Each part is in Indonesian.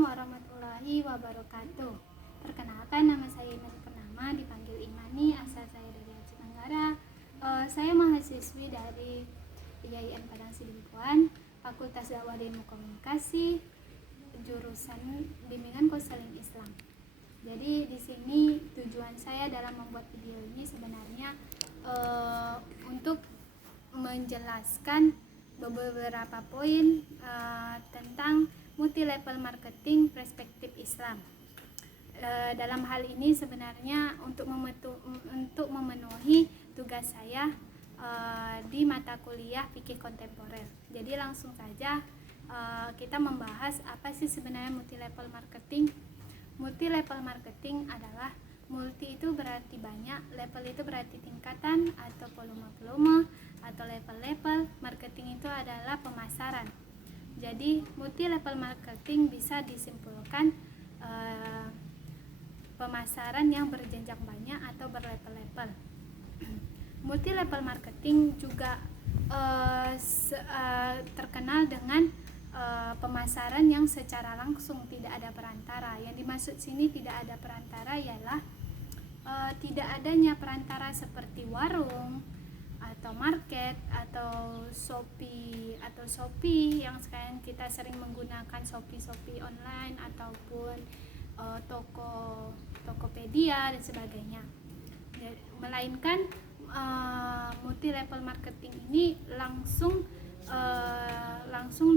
Assalamualaikum warahmatullahi wabarakatuh. Perkenalkan, nama saya Imani Purnama, dipanggil Imani, asal saya dari Aceh Tenggara. Saya mahasiswi dari IAIN Padang Sidimpuan, Fakultas Dakwah dan Ilmu Komunikasi, jurusan Bimbingan Konseling Islam. Jadi di sini tujuan saya dalam membuat video ini sebenarnya untuk menjelaskan beberapa poin tentang multi level marketing perspektif Islam. Dalam hal ini sebenarnya untuk memenuhi tugas saya di mata kuliah fikih kontemporer. Jadi langsung saja kita membahas apa sih sebenarnya multi level marketing. Multi level marketing adalah multi itu berarti banyak, level itu berarti tingkatan atau volume atau level-level. Marketing itu adalah pemasaran. Jadi multi level marketing bisa disimpulkan pemasaran yang berjenjang banyak atau berlevel-level. Multi level marketing juga terkenal dengan pemasaran yang secara langsung, tidak ada perantara. Yang dimaksud sini tidak ada perantara ialah tidak adanya perantara seperti warung atau market atau Shopee yang sekarang kita sering menggunakan Shopee online ataupun Tokopedia dan sebagainya. Melainkan multi level marketing ini langsung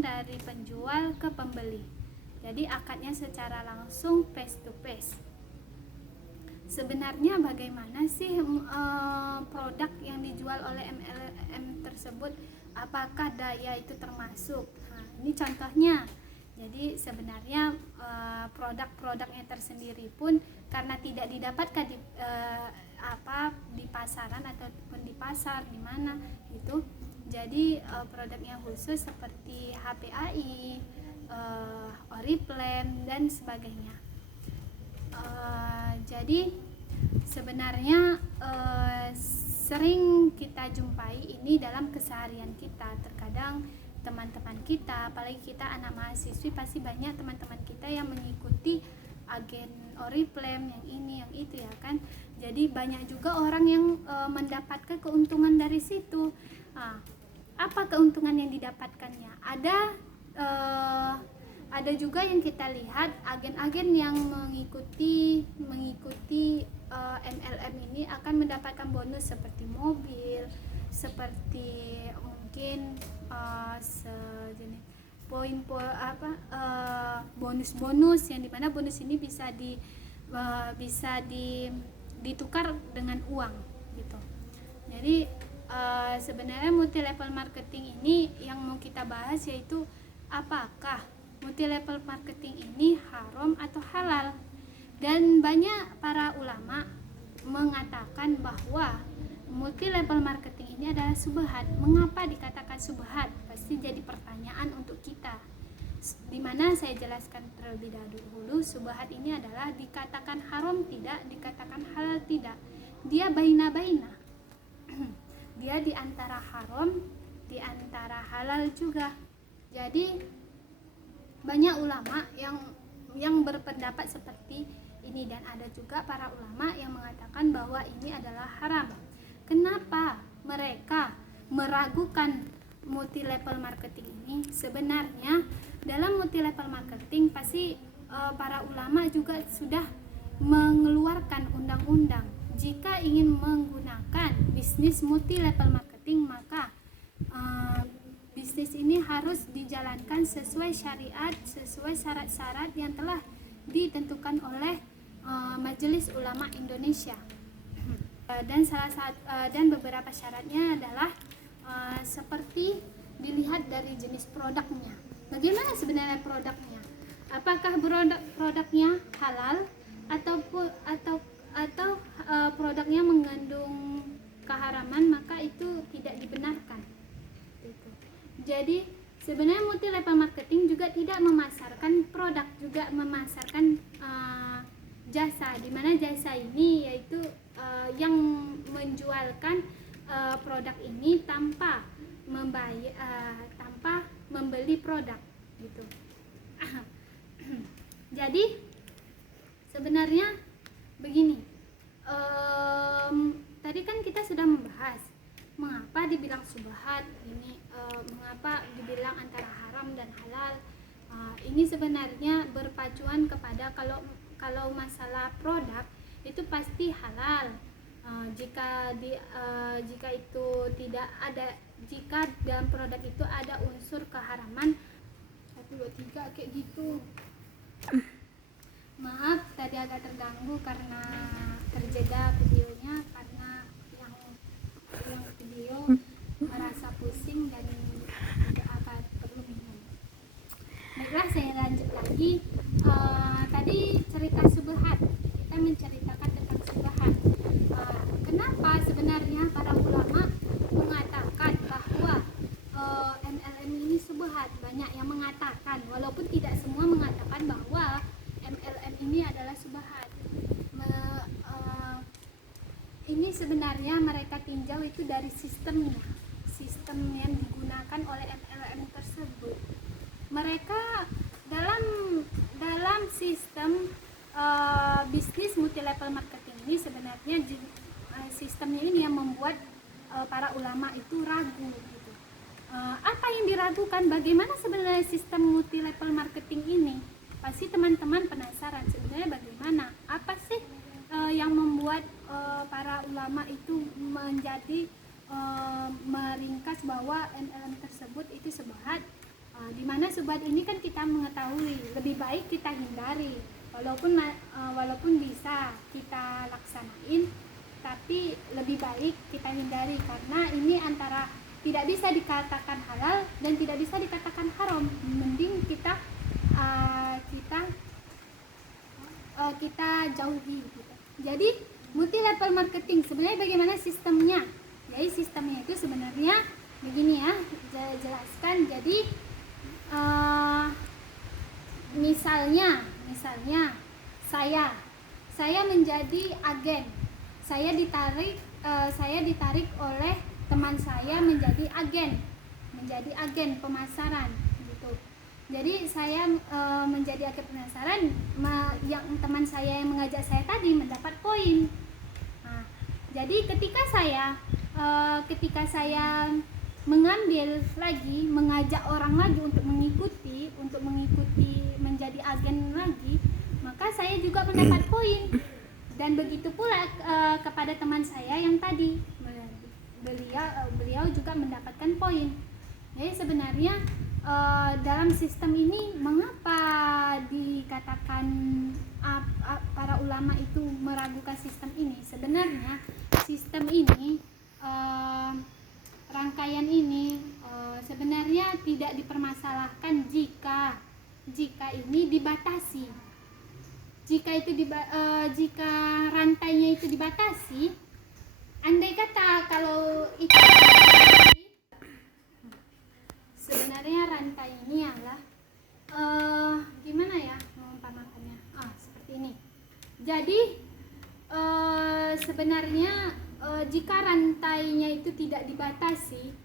dari penjual ke pembeli. Jadi akadnya secara langsung face to face. Sebenarnya bagaimana sih produk yang dijual oleh MLM tersebut? Apakah daya itu termasuk? Nah, ini contohnya. Jadi sebenarnya produk-produknya tersendiri pun karena tidak didapatkan di pasaran ataupun di pasar di mana itu. Jadi produknya khusus seperti HPAI, Oriflame dan sebagainya. Jadi sebenarnya sering kita jumpai ini dalam keseharian kita. Terkadang teman-teman kita, apalagi kita anak mahasiswi, pasti banyak teman-teman kita yang mengikuti agen Oriflame yang ini yang itu ya kan. Jadi banyak juga orang yang mendapatkan keuntungan dari situ. Apa keuntungan yang didapatkannya? Ada juga yang kita lihat agen-agen yang mengikuti MLM ini akan mendapatkan bonus seperti mobil, seperti mungkin sejenis bonus yang dimana bonus ini bisa ditukar dengan uang gitu. Jadi sebenarnya multi level marketing ini yang mau kita bahas yaitu apakah multi level marketing ini haram atau halal. Dan banyak para ulama mengatakan bahwa multi level marketing ini adalah subhat. Mengapa dikatakan subhat? Pasti jadi pertanyaan untuk kita. Dimana saya jelaskan terlebih dahulu, subhat ini adalah dikatakan haram tidak, dikatakan halal tidak. Dia baina-baina. Dia di antara haram, di antara halal juga. Jadi banyak ulama yang berpendapat seperti ini, dan ada juga para ulama yang mengatakan bahwa ini adalah haram. Kenapa mereka meragukan multi level marketing ini? Sebenarnya dalam multi level marketing pasti para ulama juga sudah mengeluarkan undang-undang. Jika ingin menggunakan bisnis multi level marketing, maka bisnis ini harus dijalankan sesuai syariat, sesuai syarat-syarat yang telah ditentukan oleh Majelis Ulama Indonesia. Dan beberapa syaratnya adalah seperti dilihat dari jenis produknya. Bagaimana sebenarnya produknya? Apakah produknya halal atau produknya mengandung keharaman, maka itu tidak dibenarkan. Jadi sebenarnya multi level marketing juga tidak memasarkan produk, juga memasarkan jasa, di mana jasa ini yaitu yang menjualkan produk ini tanpa membeli produk gitu. Jadi sebenarnya begini, tadi kan kita sudah membahas mengapa dibilang subhat ini, mengapa dibilang antara haram dan halal. Ini sebenarnya berpacuan kepada kalau masalah produk itu pasti halal. Jika itu tidak ada, jika dalam produk itu ada unsur keharaman, 1, 2, 3 kayak gitu. Maaf tadi agak terganggu karena terjeda videonya, karena yang video merasa pusing dan agak perlu minum. Baiklah, saya lanjut lagi. Tadi cerita subhat, kita menceritakan tentang subhat. Kenapa sebenarnya para ulama mengatakan bahwa MLM ini subhat? Banyak yang mengatakan, walaupun tidak semua mengatakan bahwa MLM ini adalah subhat. Ini sebenarnya mereka tinjau itu dari sistem yang digunakan oleh MLM tersebut. Mereka dalam sistem bisnis multi level marketing ini sebenarnya sistemnya ini yang membuat para ulama itu ragu gitu. Apa yang diragukan? Bagaimana sebenarnya sistem multi level marketing ini? Pasti teman-teman penasaran sebenarnya bagaimana, apa sih yang membuat para ulama itu menjadi meringkas bahwa MLM tersebut itu subhat. Di mana subhat ini kan kita mengetahui lebih baik kita hindari, walaupun bisa kita laksanain, tapi lebih baik kita hindari karena ini antara tidak bisa dikatakan halal dan tidak bisa dikatakan haram. Mending kita jauhi gitu. Jadi multi level marketing sebenarnya bagaimana sistemnya? Jadi sistemnya itu sebenarnya begini ya, jelaskan. Jadi misalnya saya menjadi agen, saya ditarik oleh teman saya menjadi agen pemasaran gitu. Jadi saya menjadi agen pemasaran, yang teman saya yang mengajak saya tadi mendapat poin. Nah, jadi ketika saya mengajak orang lagi untuk mengikuti menjadi agen lagi, maka saya juga mendapat poin. Dan begitu pula kepada teman saya yang tadi, beliau juga mendapatkan poin. Jadi sebenarnya dalam sistem ini mengapa dikatakan para ulama itu meragukan sistem ini? Sebenarnya sistem ini, rangkaian ini sebenarnya tidak dipermasalahkan jika ini dibatasi. Jika rantainya itu dibatasi, andai kata kalau itu sebenarnya rantai ini adalah gimana ya mengumpamakannya? Seperti ini. Jadi sebenarnya jika rantainya itu tidak dibatasi,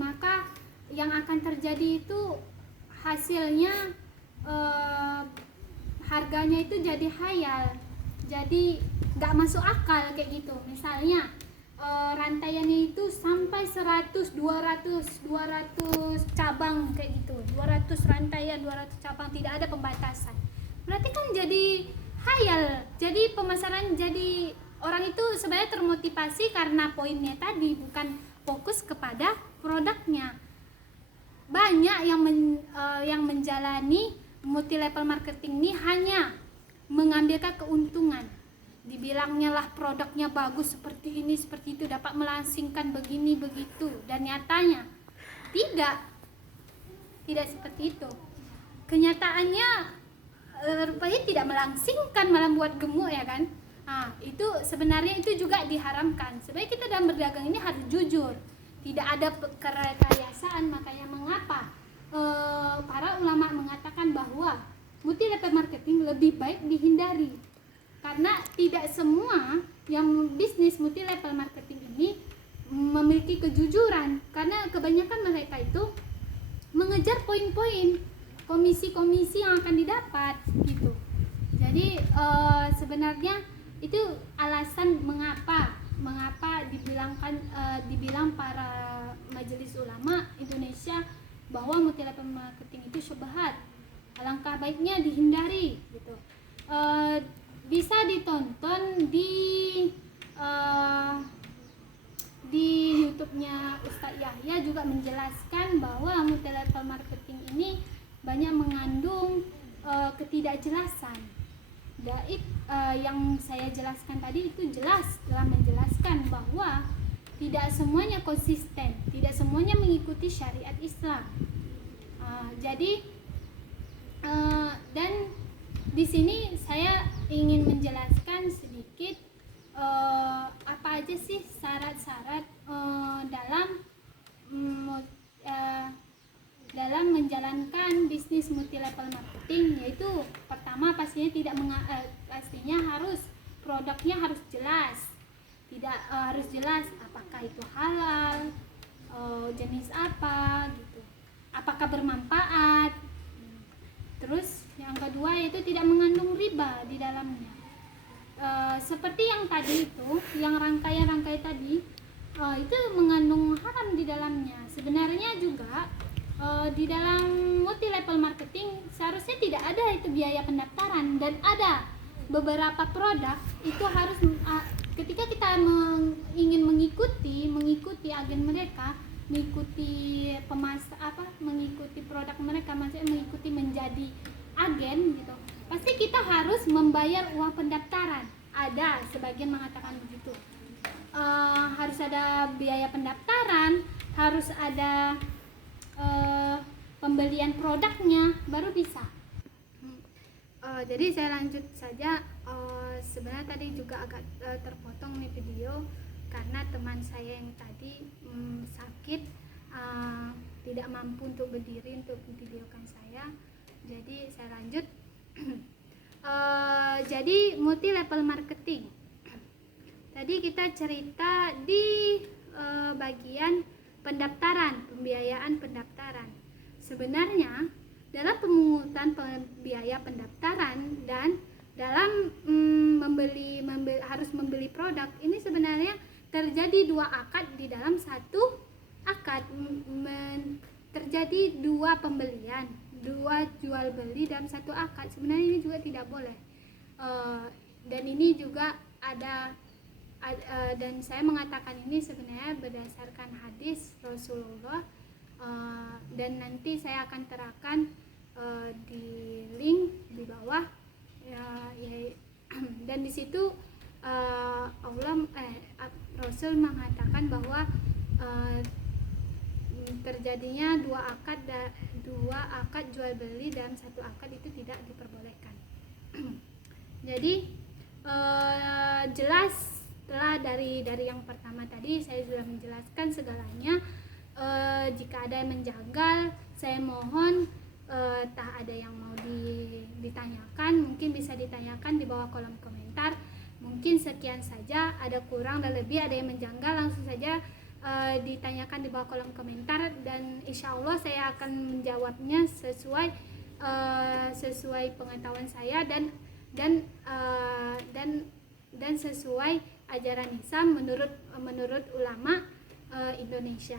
maka yang akan terjadi itu hasilnya harganya itu jadi hayal, jadi nggak masuk akal kayak gitu. Misalnya rantaiannya itu sampai 100, 200 cabang kayak gitu, 200 rantaian, 200 cabang, tidak ada pembatasan. Berarti kan jadi hayal, jadi pemasaran, jadi orang itu sebenarnya termotivasi karena poinnya tadi, bukan fokus kepada produknya. Banyak yang menjalani multi level marketing ini hanya mengambilkan keuntungan. Dibilangnya lah produknya bagus seperti ini, seperti itu, dapat melangsingkan begini begitu, dan nyatanya tidak seperti itu. Kenyataannya rupanya tidak melangsingkan, malah buat gemuk ya kan. Itu sebenarnya itu juga diharamkan. Sebenarnya kita dalam berdagang ini harus jujur, tidak ada kerekayasaan. Makanya mengapa para ulama mengatakan bahwa multi level marketing lebih baik dihindari, karena tidak semua yang bisnis multi level marketing ini memiliki kejujuran, karena kebanyakan mereka itu mengejar poin-poin komisi-komisi yang akan didapat. syubhat gitu. Jadi sebenarnya itu alasan mengapa dibilang para majelis ulama Indonesia bahwa multi level marketing itu syubhat. Alangkah baiknya dihindari gitu. Bisa ditonton di YouTube-nya Ustadz Yahya juga menjelaskan bahwa multi level marketing ini banyak mengandung ketidakjelasan. Yang saya jelaskan tadi itu jelas telah menjelaskan bahwa tidak semuanya konsisten, tidak semuanya mengikuti syariat Islam. Dan di sini saya ingin menjelaskan sedikit apa aja sih syarat-syarat dalam menjalankan bisnis multi level marketing, yaitu pertama pastinya harus produknya harus jelas, harus jelas apakah itu halal, jenis apa gitu, apakah bermanfaat. Terus yang kedua yaitu tidak mengandung riba di dalamnya. Seperti yang tadi itu, yang rangkaian tadi itu mengandung haram di dalamnya. Sebenarnya juga di dalam multi level marketing seharusnya tidak ada itu biaya pendaftaran, dan ada beberapa produk itu harus ketika kita ingin mengikuti agen mereka, mengikuti mengikuti produk mereka, maksudnya mengikuti menjadi agen gitu, pasti kita harus membayar uang pendaftaran. Ada sebagian mengatakan begitu, harus ada biaya pendaftaran, harus ada pembelian produknya baru bisa. Jadi saya lanjut saja. Sebenarnya tadi juga agak terpotong nih video karena teman saya yang tadi sakit, tidak mampu untuk berdiri untuk videokan saya. Jadi saya lanjut. Jadi multi level marketing. Tadi kita cerita di bagian pendaftaran, pembiayaan pendaftaran. Sebenarnya dalam pemungutan biaya pendaftaran dan dalam harus membeli produk ini sebenarnya terjadi dua akad di dalam satu akad, terjadi dua pembelian, dua jual beli dalam satu akad. Sebenarnya ini juga tidak boleh, dan ini juga ada dan saya mengatakan ini sebenarnya berdasarkan hadis Rasulullah, dan nanti saya akan terapkan di link di bawah dan di situ Rasul mengatakan bahwa terjadinya dua akad jual beli dalam satu akad itu tidak diperbolehkan. Jadi jelas setelah dari yang pertama tadi saya sudah menjelaskan segalanya. Jika ada yang menjanggal, saya mohon tak ada yang mau ditanyakan, mungkin bisa ditanyakan di bawah kolom komentar. Mungkin sekian saja, ada kurang dan lebih, ada yang menjanggal, langsung saja ditanyakan di bawah kolom komentar, dan insya Allah saya akan menjawabnya sesuai pengetahuan saya dan sesuai ajaran Islam menurut ulama Indonesia.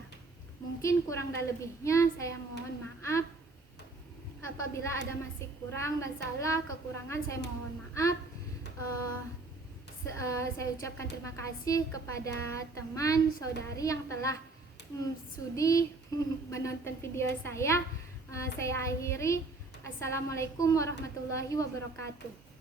Mungkin kurang dan lebihnya saya mohon maaf. Apabila ada masih kurang dan salah, kekurangan, saya mohon maaf. Saya ucapkan terima kasih kepada teman saudari yang telah sudi menonton video saya. Saya akhiri. Assalamualaikum warahmatullahi wabarakatuh.